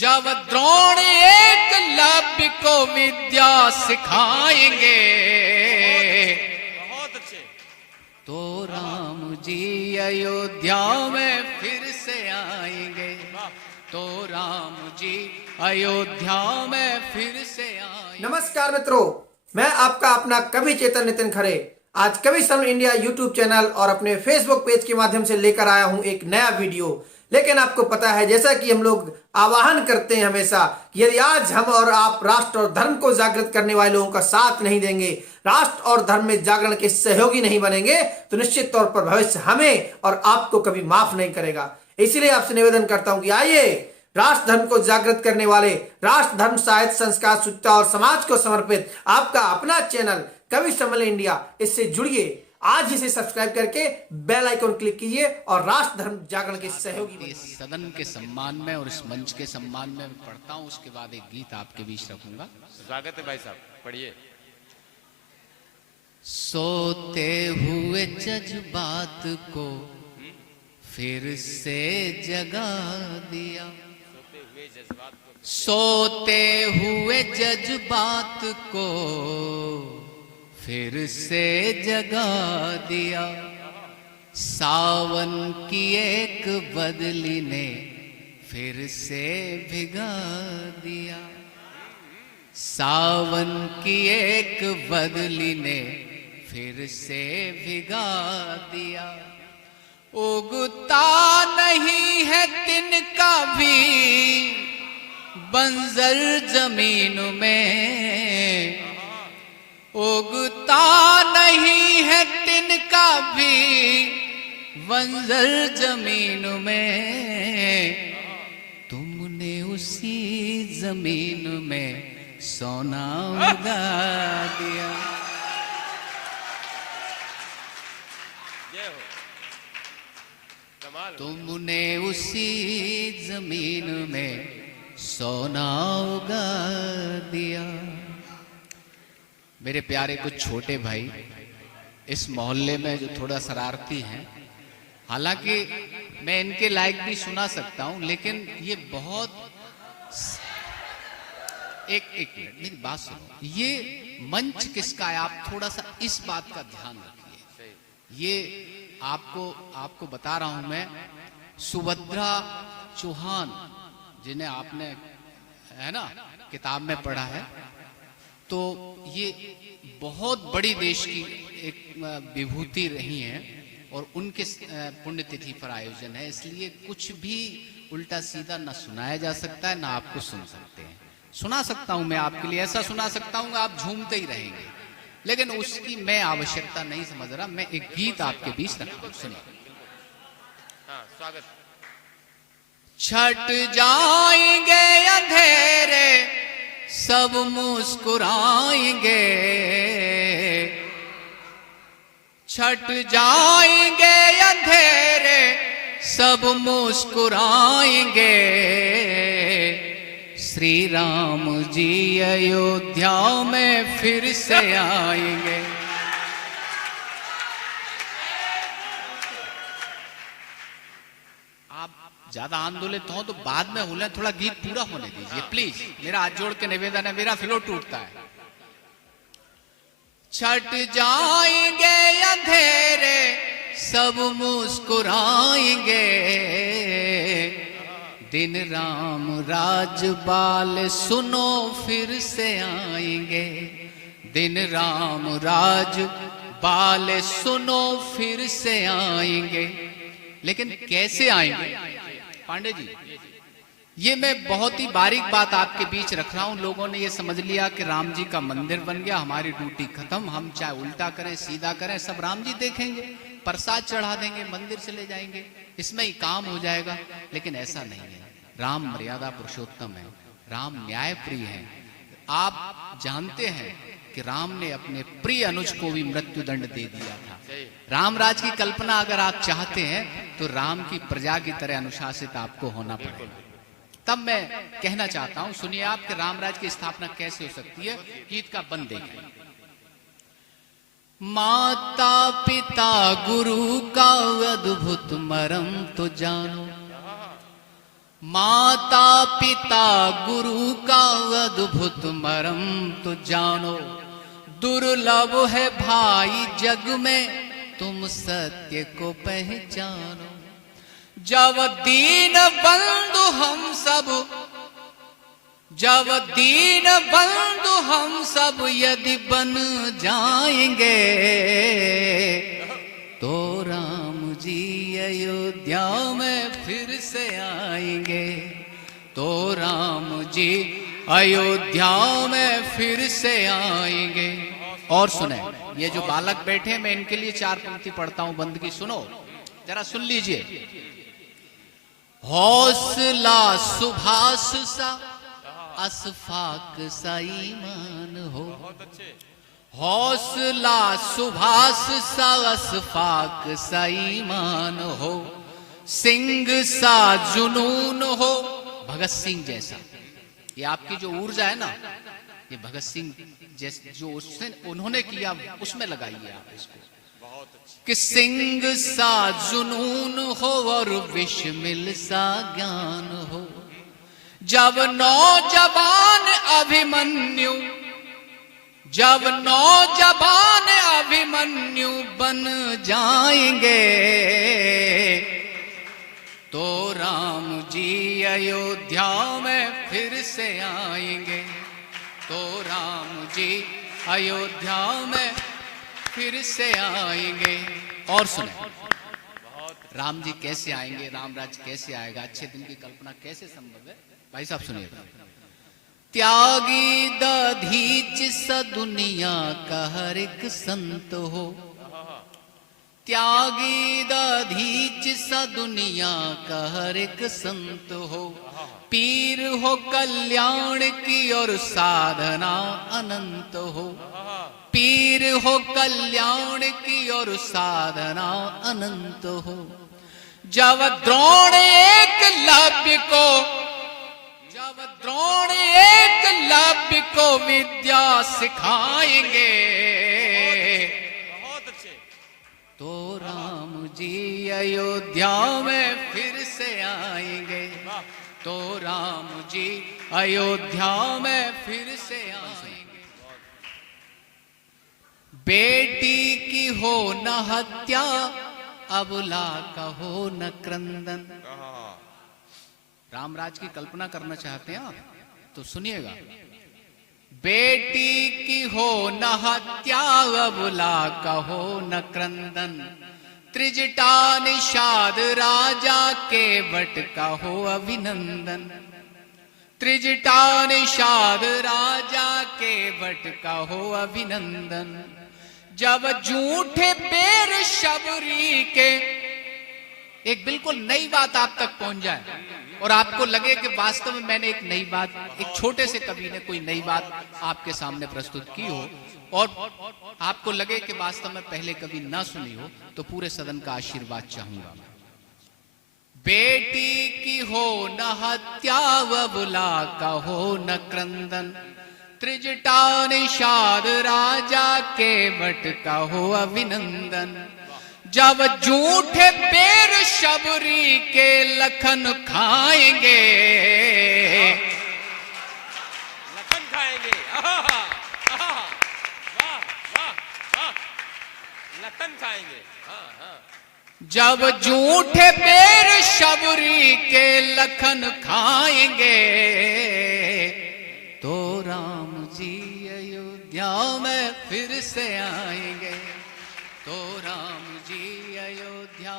जब द्रोण एकलव्य को विद्या सिखाएंगे, बहुत अच्छे। तो राम जी अयोध्या में फिर से आएंगे, तो राम जी अयोध्या में फिर से आएंगे। नमस्कार मित्रों, मैं आपका अपना कवि चेतन नितिन खरे आज कवि सम्मेलन इंडिया यूट्यूब चैनल और अपने फेसबुक पेज के माध्यम से लेकर आया हूं एक नया वीडियो। लेकिन आपको पता है, जैसा कि हम लोग आह्वान करते हैं हमेशा कि यदि आज हम और आप राष्ट्र और धर्म को जागृत करने वाले लोगों का साथ नहीं देंगे, राष्ट्र और धर्म में जागरण के सहयोगी नहीं बनेंगे, तो निश्चित तौर पर भविष्य हमें और आपको कभी माफ नहीं करेगा। इसलिए आपसे निवेदन करता हूं कि आइए राष्ट्र धर्म को जागृत करने वाले, राष्ट्र धर्म साहित्य संस्कार शुचिता और समाज को समर्पित आपका अपना चैनल कवि सम्मेलन इंडिया, इससे जुड़िए। आज इसे सब्सक्राइब करके बेल आइकन क्लिक कीजिए और राष्ट्र धर्म जागरण के सहयोगी बनिए। इस सदन के सम्मान में और इस मंच के सम्मान में पढ़ता हूं, उसके बाद एक गीत आपके बीच रखूंगा। स्वागत है भाई साहब, पढ़िए। सोते हुए जज्बात को फिर से जगा दिया, सोते हुए जज्बात को फिर से जगा दिया। सावन की एक बदली ने फिर से भिगा दिया, सावन की एक बदली ने फिर से भिगा दिया। उगता नहीं है तिनका भी बंजर जमीन में, उगता नहीं है तिनका भी बंजर जमीन में। तुमने उसी जमीन में सोना उगा दिया। तुमने उसी जमीन में सोना उगा दिया। मेरे प्यारे कुछ छोटे भाई इस मोहल्ले में जो थोड़ा शरारती हैं, हालांकि मैं इनके लायक भी सुना सकता हूं, लेकिन ये बहुत एक मिनट मेरी बात सुनो। ये मंच किसका है, आप थोड़ा सा इस बात का ध्यान रखिए। ये आपको बता रहा हूं मैं, सुभद्रा चौहान, जिन्हें आपने है ना किताब में पढ़ा है, तो ये बहुत बड़ी देश की एक विभूति रही हैं और उनके पुण्यतिथि पर आयोजन है, इसलिए कुछ भी उल्टा सीधा ना सुनाया जा सकता है, ना आपको सुन सकते हैं। सुना सकता हूं मैं आपके लिए, ऐसा सुना सकता हूं आप झूमते ही रहेंगे, लेकिन उसकी मैं आवश्यकता नहीं समझ रहा। मैं एक गीत आपके बीच रखता हूं, सुनिए। हाँ, स्वागत। छट जाएंगे अंधेरे सब मुस्कुराएंगे, छट जाएंगे अंधेरे सब मुस्कुराएंगे। श्री राम जी अयोध्या में फिर से आएंगे। ज्यादा आंदोलित हो तो बाद में बोले, थोड़ा गीत पूरा होने दीजिए प्लीज, मेरा हाथ जोड़ के निवेदन है, मेरा फ्लो टूटता है। छट जाएंगे अंधेरे सब मुस्कुराएंगे, दिन राम राज बाल सुनो फिर से आएंगे, दिन राम राज बाल सुनो फिर से आएंगे। लेकिन कैसे आएंगे पांडे जी, ये मैं बहुत ही बारीक बात आपके बीच रख रहा हूं। लोगों ने ये समझ लिया कि राम जी का मंदिर बन गया, हमारी ड्यूटी खत्म, हम चाहे उल्टा करें सीधा करें सब राम जी देखेंगे, प्रसाद चढ़ा देंगे, मंदिर चले जाएंगे, इसमें ही काम हो जाएगा। लेकिन ऐसा नहीं है। राम मर्यादा पुरुषोत्तम है, राम न्यायप्रिय है। आप जानते हैं कि राम ने अपने प्रिय अनुज को भी मृत्यु दंड दे दिया था। रामराज की कल्पना अगर आप चाहते हैं तो राम की प्रजा की तरह अनुशासित आपको होना पड़ेगा। तब मैं कहना चाहता हूं, सुनिए आप कि रामराज की स्थापना कैसे हो सकती है। गीत का बंद देखिए। माता पिता गुरु का अद्भुत मरम तो जानो, माता पिता गुरु का अद्भुत मरम तो जानो, दुर्लभ है भाई जग में तुम सत्य को पहचानो। जब दीन बंधु हम सब, जब दीन बंधु हम सब यदि बन जाएंगे, तो राम जी अयोध्या में फिर से आएंगे, तो राम जी अयोध्या में फिर से आएंगे। और सुने, ये जो बालक बैठे मैं इनके लिए 4 पंक्ति पढ़ता हूं, बंदगी सुनो, जरा सुन लीजिए। हौसला सुभाष सा असफाक सा ईमान हो, हौसला सुभाष सा असफाक सा ईमान हो, सिंह सा जुनून हो भगत सिंह जैसा। ये आपकी जो ऊर्जा है ना, ये भगत सिंह जैसे जो उसने उन्होंने किया उसमें लगाइए आप इसको, कि सिंह सा जुनून हो और विषमिल सा ज्ञान हो। जब नौजवान अभिमन्यु, जब नौजवान अभिमन्यु बन जाएंगे, तो राम जी अयोध्या में फिर से आएंगे, तो राम जी अयोध्या में फिर से आएंगे। और सुने, राम जी कैसे आएंगे, राम राज कैसे आएगा, अच्छे दिन की कल्पना कैसे संभव है, भाई साहब सुनिएगा। त्यागी दधीच स दुनिया का हर एक संत हो, त्यागी दधीच स दुनिया का हर एक संत हो, पीर हो कल्याण की और साधना अनंत हो, पीर हो कल्याण की और साधना अनंत हो। जब द्रोण एकलव्य को, जब द्रोण एकलव्य को विद्या सिखाएंगे, बहुत अच्छे, तो राम जी अयोध्या में फिर से आएंगे, तो राम जी अयोध्या में फिर से आएंगे। बेटी की हो न हत्या, अबला का हो न क्रंदन। रामराज की कल्पना करना चाहते हैं आप तो सुनिएगा। बेटी की हो न हत्या, अबला का हो न क्रंदन, त्रिजटा निषाद राजा के बट का हो अभिनंदन, त्रिजटा निषाद राजा के बट का हो अभिनंदन। जब झूठे पैर शबरी के, एक बिल्कुल नई बात आप तक पहुंच जाए और आपको लगे कि वास्तव में मैंने एक नई बात, एक छोटे से कवि ने कोई नई बात आपके सामने प्रस्तुत की हो और आपको लगे कि वास्तव में पहले कभी ना सुनी हो, तो पूरे सदन का आशीर्वाद चाहूंगा। बेटी की हो न हत्या, अबला का हो न क्रंदन, त्रिजटा निषाद राजा के बट का हो अभिनंदन। जब झूठे पैर शबरी के लखन खाएंगे, लखन खाएंगे, लखन खाएंगे। जब झूठे पैर शबरी के लखन खाएंगे, तो राम जी अयोध्या में फिर से आएंगे, तो राम जी अयोध्या